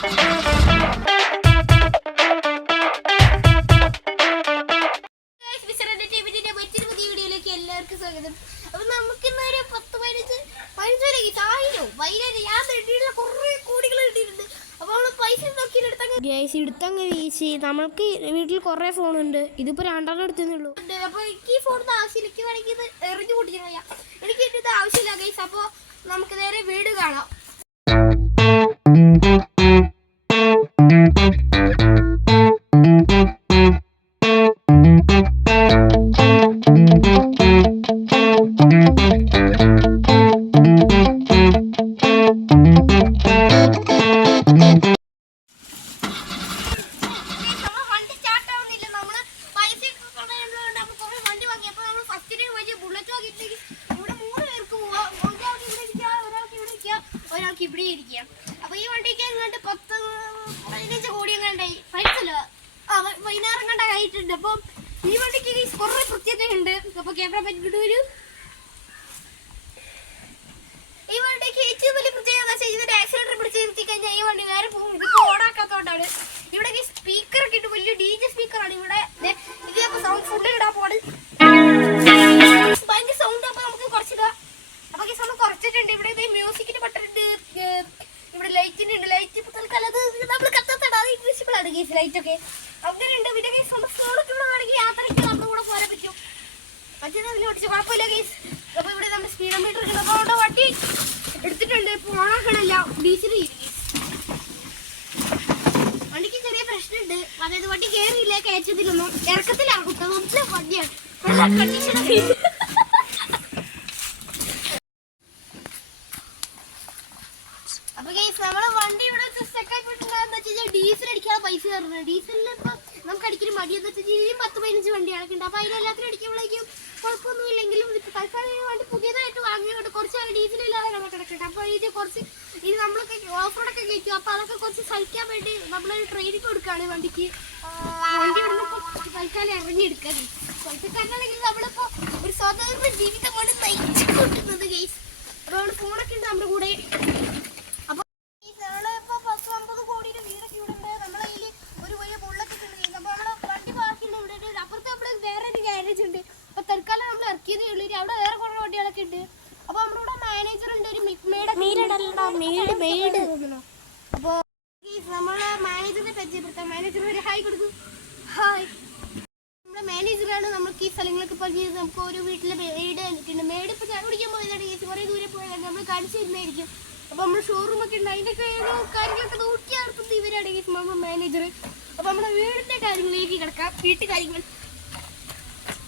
എല്ലാവർക്കും സ്വാഗതം. അപ്പൊ നമുക്കിന്നൊരു 10-15 കുറെ കോടികൾ കിട്ടിയിട്ടുണ്ട്. അപ്പൊ നമ്മള് പൈസ എടുത്തങ്ങ് വീശി. നമുക്ക് വീട്ടിൽ കുറെ ഫോണുണ്ട്. ഇതിപ്പോ 2 എടുത്തുള്ളൂ. അപ്പൊ എനിക്ക് ഈ ഫോണിന്റെ ആവശ്യമില്ല. എനിക്ക് വേണമെങ്കിൽ ഇത് എറിഞ്ഞു കൂട്ടിക്കാൻ കഴിയാം. എനിക്ക് ഇത് ആവശ്യമില്ല ഗൈസ്. അപ്പൊ നമുക്ക് നേരെ വീട് കാണാം. ഇവിടെ ഇരിക്കാം. അപ്പൊ ഈ വണ്ടിക്ക് എങ്ങാണ്ട് 10-15 കോടി എങ്ങാണ്ടായി പൈസല്ലോ 16 എങ്ങാണ്ട് ആയിട്ടുണ്ട്. അപ്പം ഈ വണ്ടിക്ക് കുറെ പ്രത്യേകതയുണ്ട്. അപ്പൊ ക്യാമറ പറ്റിട്ടൊരു ഈ വണ്ടിക്ക് ഏറ്റവും വലിയ പ്രത്യേകത ഇതിന്റെ ആക്സിഡന്റ് പിടിച്ച് നിർത്തി കഴിഞ്ഞാൽ ഈ വണ്ടി നേരെ പോകും. ഇതിപ്പോ ഓണാക്കാത്തോണ്ടാണ്. ഇവിടെ സ്പീക്കർ ഒക്കെ ഇട്ട് വലിയ DJ സ്പീക്കറാണ് ഇവിടെ. ഇതിപ്പോ സൗണ്ട് ഫുള്ള് ഇടാൻ പോണ്. ഭയങ്കര സൗണ്ട്. അപ്പൊ നമുക്ക് കുറച്ചിടാം. അപ്പൊ നമ്മൾ കുറച്ചിട്ടുണ്ട്. ഇവിടെ മ്യൂസിക്കിന്റെ ബട്ടൺ, ഇവിടെ ലൈറ്റിന്റെ ഉണ്ട്. ലൈറ്റ് ഇപ്പൊ തൽക്കാലം അത് നമ്മൾ കത്താത്തട ഇൻവിസിബിൾ ആണ് ഗീസ്. ലൈറ്റ് ഒക്കെ അങ്ങനെയുണ്ട്. പിന്നെ ഗീസ് നമ്മൾ ഫോണൊക്കെ ഉള്ളതാണെങ്കിൽ യാത്രയ്ക്ക് നമ്മുടെ കൂടെ പോരാൻ പറ്റും. മറ്റേ അതിൽ ഓടിച്ച് കുഴപ്പമില്ല ഗീസ്. അപ്പൊ ഇവിടെ നമ്മുടെ സ്പീഡ് മീറ്റർ ഉണ്ട്. അപ്പൊ അവിടെ വണ്ടി എടുത്തിട്ടുണ്ട്. ഇപ്പൊ ഓണാക്കണല്ല, ഡീസൽ വണ്ടിക്ക് ചെറിയ പ്രശ്നമുണ്ട്. അതായത് വണ്ടി കയറിയില്ല, കയറ്റത്തിലൊന്നും ഇറക്കത്തിലാണ് കുട്ട വണ്ടിയാണ്. കണ്ടീഷനൊക്കെ അപ്പൊ നമ്മളെ വണ്ടി ഇവിടെ സ്റ്റക്കായി പോയിട്ടുണ്ടാകുന്ന വെച്ചാൽ ഡീസൽ അടിക്കാതെ പൈസ തരുന്നത്. ഡീസലിൽ ഇപ്പൊ നമുക്ക് അടിക്കുന്ന മടിയെന്ന് വെച്ചാൽ 10-15 വണ്ടികളൊക്കെ ഉണ്ട്. അപ്പൊ അതിനെല്ലാത്തിനും അടിക്കുമ്പോഴേക്കും കുഴപ്പമൊന്നും ഇല്ലെങ്കിലും തൽക്കാലം ഈ വണ്ടി പുതിയതായിട്ട് വാങ്ങിയോണ്ട് കുറച്ച് ഡീസലില്ലാതെ നമുക്ക് കിടക്കട്ടെ. അപ്പൊ ഇത് കുറച്ച് ഇത് നമ്മളൊക്കെ ഓഫ് റോഡൊക്കെ കയറ്റും. അപ്പൊ അതൊക്കെ കുറച്ച് സഹിക്കാൻ വേണ്ടി നമ്മളൊരു ട്രെയിനിങ് കൊടുക്കുകയാണ് വണ്ടിക്ക്. വണ്ടി ഇവിടുന്ന് തൽക്കാലം ഇറങ്ങിയെടുക്കാൻ പൈസക്കാരനാണെങ്കിൽ നമ്മളിപ്പോ ഒരു സ്വതന്ത്ര ജീവിതമാണ് നയിച്ചു കൂട്ടുന്നത് ഗൈസ്. അതുകൊണ്ട് ഫോണൊക്കെ ഉണ്ട് നമ്മുടെ കൂടെ. അവിടെ വേറെ കുറെ വണ്ടികളൊക്കെ ഉണ്ട്. അപ്പൊ നമ്മുടെ മാനേജർ ഉണ്ട്, ഒരു മെയ്ഡ്. അപ്പൊ നമ്മളെ മാനേജറിനെ പരിചയപ്പെടുത്താം. മാനേജർ ഒരു ഹായ് കൊടുക്കും. ഹായ്, നമ്മുടെ മാനേജറാണ്. നമുക്ക് ഈ സ്ഥലങ്ങളൊക്കെ പറഞ്ഞത്. നമുക്ക് ഒരു വീട്ടിലെ മെയ്ഡ് ഉണ്ട്. മെയ്ഡ് ഇപ്പൊ ചായ കുടിക്കാൻ പോയതാണ്. കുറെ ദൂരെ പോയാൽ നമ്മൾ കാണിച്ചു തരുന്നതായിരിക്കും. അപ്പൊ നമ്മുടെ ഷോറൂം ഒക്കെ ഉണ്ട്. അതിന്റെ കാര്യങ്ങളൊക്കെ നോക്കി നടത്തുന്നത് ഇവരാണ് നമ്മുടെ മാനേജർ. അപ്പൊ നമ്മുടെ വീടിന്റെ കാര്യങ്ങളിലേക്ക് കിടക്കാം. വീട്ടു കാര്യങ്ങൾ.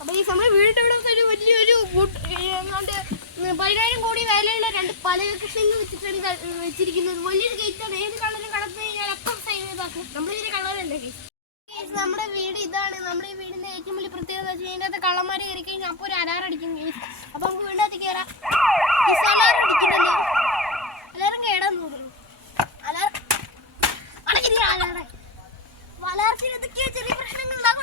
അപ്പൊ ഈ സമയം വീടിന്റെ ഇവിടെ ഒരു വലിയൊരു 10,000 കോടി വിലയുള്ള 2 പലക കൃഷ്ണങ്ങൾ വെച്ചിട്ടാണ് വെച്ചിരിക്കുന്നത്. വലിയൊരു ഗേറ്റാണ്. ഏത് കളറിലും കടന്നു കഴിഞ്ഞാൽ അപ്പം സൈൻ ചെയ്താക്കും. നമ്മളിതിന്റെ കളറല്ലേ നമ്മുടെ വീട് ഇതാണ്. നമ്മുടെ ഈ വീടിന്റെ ഏറ്റവും വലിയ പ്രത്യേകത വെച്ചാൽ ഇതിനകത്ത് കള്ളന്മാർ കയറി കഴിഞ്ഞാൽ അപ്പോൾ ഒരു അലാറം അടിക്കും. അപ്പൊ നമുക്ക് വീടിനകത്ത് കയറാം. അലാറം അടിക്കുമല്ലോ. അലാറം കേടാൻ തോന്നുന്നു. അലാറം അലാറത്തിന് എന്തൊക്കെയോ ചെറിയ പ്രശ്നങ്ങൾ ഉണ്ടാകും.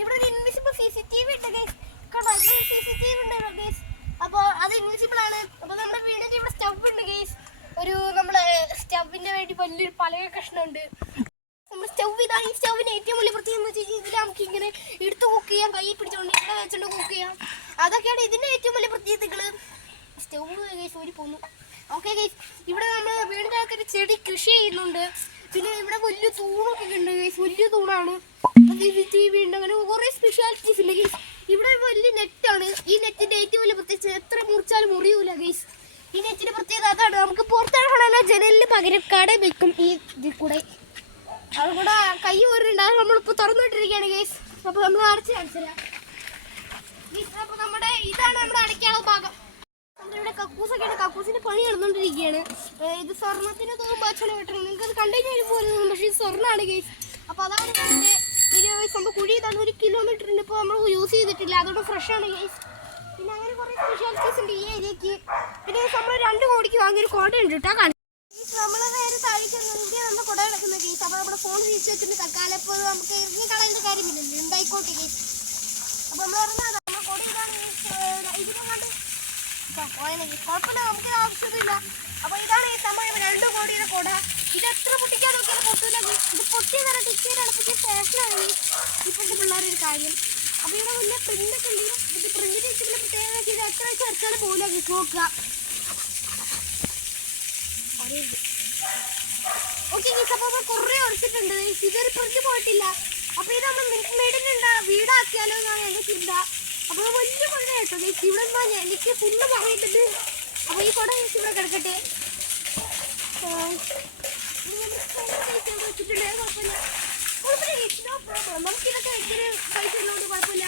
ഇവിടെ ഒരു ഇൻവിസിബിൾ CCTV ഉണ്ട് ഗൈസ്. കണ്ടോ, CCTV ഉണ്ട് ഗൈസ്. അപ്പൊ അത് ഇൻവിസിബിൾ ആണ്. അപ്പൊ നമ്മുടെ വീടിന്റെ ഇവിടെ സ്റ്റവ് ഉണ്ട് ഗൈസ്. ഒരു നമ്മളെ സ്റ്റവിന്റെ വേണ്ടി വലിയൊരു പലക കഷ്ണം ഉണ്ട്. നമ്മുടെ സ്റ്റവ് ഇതാണ്. ഈ സ്റ്റവിന് ഏറ്റവും വലിയ പ്രത്യേകത എന്ന് വെച്ചാൽ ഇതിൽ നമുക്ക് ഇങ്ങനെ എടുത്ത് കുക്ക് ചെയ്യാം. കൈ പിടിച്ചോണ്ട് ഇവിടെ വെച്ചോണ്ട് കുക്ക് ചെയ്യാം. അതൊക്കെയാണ് ഇതിന്റെ ഏറ്റവും വലിയ പ്രത്യേകതകള്. സ്റ്റവ് ഗൈസ് ഓടി പോന്നു. ഓക്കെ ഗൈസ്, ഇവിടെ നമ്മൾ വീടിന്റെ അകത്തൊരു ചെടി കൃഷി ചെയ്യുന്നുണ്ട്. പിന്നെ ഇവിടെ വലിയ തൂണൊക്കെ ഉണ്ട് ഗൈസ്. വലിയ തൂണാണ്. CCTV ഉണ്ട്. അങ്ങനെ കുറെ സ്പെഷ്യാലിറ്റീസ് ഉണ്ട് ഗൈസ്. ഇവിടെ വലിയ നെറ്റാണ്. ഈ നെറ്റിന്റെ ഏറ്റവും വലിയ പ്രത്യേകിച്ച് എത്ര മുറിച്ചാലും മുറിയൂല ഗൈസ്. ഈ നെറ്റിന്റെ പ്രത്യേകത അതാണ്. നമുക്ക് പുറത്തിറങ്ങാനല്ല, ജനലിന് പകരം കട വെക്കും ഈ ഇതിൽ കൂടെ. അതുകൂടെ കൈ പോരുന്നുണ്ട്. അത് നമ്മളിപ്പോൾ തുറന്നുവിട്ടിരിക്കുകയാണ് ഗൈസ്. അപ്പൊ നമ്മൾ അടച്ച് കാണിച്ചില്ല. അപ്പൊ നമ്മുടെ ഇതാണ് നമ്മുടെ അടയ്ക്കാനുള്ള ഭാഗം. നമ്മളിവിടെ കക്കൂസൊക്കെയാണ്. കക്കൂസിന്റെ പണി നടന്നുകൊണ്ടിരിക്കുകയാണ്. ഇത് സ്വർണ്ണത്തിന് തോന്നുമ്പോൾ അച്ഛനെ വെട്ടണം. നിങ്ങൾക്ക് അത് കണ്ടു കഴിഞ്ഞാൽ പോലും, പക്ഷേ ഇത് സ്വർണ്ണമാണ് ഗൈസ്. അപ്പൊ അതാണ് ഇതിന്റെ സംഭവം. കുഴി ഇതാണ്. 1 കിലോമീറ്ററിന് ഇപ്പോൾ നമ്മൾ യൂസ് ചെയ്തിട്ടില്ല. അതുകൊണ്ട് ഫ്രഷാണ് ഗൈസ്. പിന്നെ അങ്ങനെ കുറേ സ്പെഷ്യാലിറ്റീസ് ഉണ്ട് ഈ ഏരിയക്ക്. പിന്നെ നമ്മൾ 2 കോടിക്ക് വാങ്ങിയൊരു കുട ഉണ്ട് കേട്ടോ. നമ്മളെ നേരെ താഴേക്ക് നമ്മുടെ കുട കിടക്കുന്ന ഗൈസ്. അപ്പോൾ നമ്മുടെ ഫോൺ തിരിച്ചു വെച്ചിട്ട് തൽക്കാലം ഇപ്പോൾ നമുക്ക് ഇറങ്ങി കളയേണ്ട കാര്യമില്ലല്ലോ, ഉണ്ടായിക്കോട്ടെ ഗൈസ്. അപ്പോൾ നമ്മൾ ഇറങ്ങാതെ നമ്മുടെ കുട ഇതാണ്. ഇതിനെങ്ങാണ്ട് കുഴപ്പമില്ല, നമുക്ക് ആവശ്യമില്ല. അപ്പോൾ ഇതാണ് ഈ സമയം 2 കോടിയുടെ കൊട. ഇത് എത്ര പൊട്ടിക്കാൻ നോക്കിയാലും പൊട്ടൂല. ഇത് പൊട്ടിയ തരം ടിക്കറ്റാണ്, പുതിയ ഫാഷനാണ് ഇപ്പോഴത്തെ പിള്ളേരുടെ കാര്യം. അപ്പോൾ ഇവിടെ മുന്നേ പ്രിൻ്റൊക്കെ ഉണ്ടെങ്കിലും ഇത് പ്രിൻ്റ് വെച്ചിട്ടുള്ള പ്രത്യേകത ഇത് എത്ര വെച്ച് വരച്ചാലും പോകില്ല. നോക്കുക. ഓക്കെ ഗീസ്, അപ്പോൾ നമ്മൾ കുറേ ഉറച്ചിട്ടുണ്ട്. ഇതൊരു പ്രിൻ്റ് പോയിട്ടില്ല. അപ്പോൾ ഇത് നമ്മൾ മിൽക്ക് മെയ്ഡിനുണ്ടാ വീടാക്കിയാലോ എന്നാണ് എൻ്റെ ചിന്ത. അപ്പോൾ വലിയ കൊണ്ട കേട്ടോ ഗീസ്. ഇവിടെ നിന്നാൽ എനിക്ക് ഫുള്ള് പറഞ്ഞിട്ടുണ്ട്. അപ്പോൾ ഈ കൊട ഗീസ് ഇവിടെ കിടക്കട്ടെ. വെച്ചിട്ടുണ്ട്, കുഴപ്പമില്ല. കുഴപ്പമില്ല ഗീസ്, നോ പ്രോബ്ലം. നമുക്കിതൊക്കെ ഇച്ചിരി പൈസ ഉള്ളതുകൊണ്ട് കുഴപ്പമില്ല.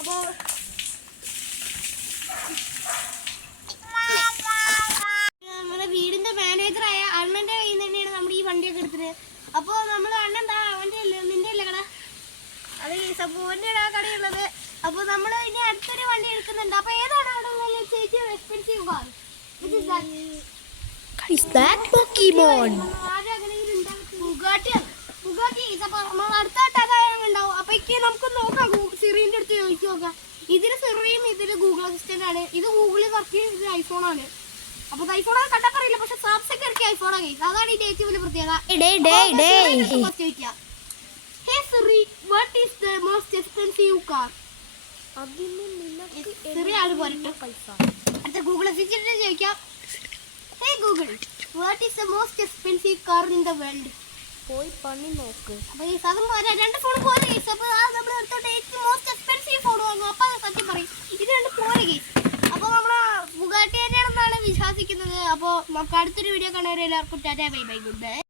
അപ്പോൾ നമ്മുടെ വീടിൻ്റെ മാനേജറായ അണ്ണൻ്റെ കയ്യിൽ നിന്ന് തന്നെയാണ് നമ്മൾ ഈ വണ്ടിയൊക്കെ എടുത്തത്. അപ്പോൾ നമ്മൾ അണ്ണൻ എന്താ അവൻ്റെ അല്ലേ നിൻ്റെ അല്ലേ കട? അത് സപ്പോൻ്റെ കടയുള്ളത്. അപ്പോൾ നമ്മൾ ഇനി അടുത്തൊരു വണ്ടി എടുക്കുന്നുണ്ട്. അപ്പോൾ ഏതാണ് അവിടെ ഉള്ള ചേച്ചി എക്സ്പെൻസീവ് കാർ? അപ്പോഴേക്ക് നമുക്ക് നോക്കാം. സിറിന്റെ അടുത്ത് ചോദിച്ചു നോക്കാം. ഇതിന് സിറിയും ഇതിന് ഗൂഗിൾ അസിസ്റ്റന്റ് ആണ്. ഇത് ഗൂഗിളിൽ വർക്ക് ചെയ്യുന്നത്, ഇത് ഐഫോണാണ്. അപ്പൊ ഐഫോൺ കണ്ടാ പറയില്ല, പക്ഷെ സാംസങ് ഇറക്കി ഐഫോണാണ്. അതാണ് ഈ ഏറ്റവും വലിയ പ്രത്യേകത. Hey Siri, what is the most expensive car? Siri ആണ് പോരട്ടെ. അടുത്ത ഗൂഗിൾ അസിസ്റ്റന്റ് ചോദിക്കാം. Hey Google, what is the most expensive car in the world? പോയി പണി നോക്ക്. അപ്പൊ ഈ സാധനം പോരാ, രണ്ട് ഫോൺ പോരെ കേസ്. അപ്പൊ നമ്മൾ എടുത്തോട്ട് ഏറ്റവും മോസ്റ്റ് എക്സ്പെൻസീവ് ഫോൺ വാങ്ങും. അപ്പൊ സത്യം പറയും ഇത് രണ്ട് പോരെ കേസ്. അപ്പൊ നമ്മള് ബുഗാട്ടി തന്നെയാണെന്നാണ് വിശ്വസിക്കുന്നത്. അപ്പോൾ നമുക്ക് അടുത്തൊരു വീഡിയോ കാണാൻ എല്ലാവർക്കും tata bye bye good bye.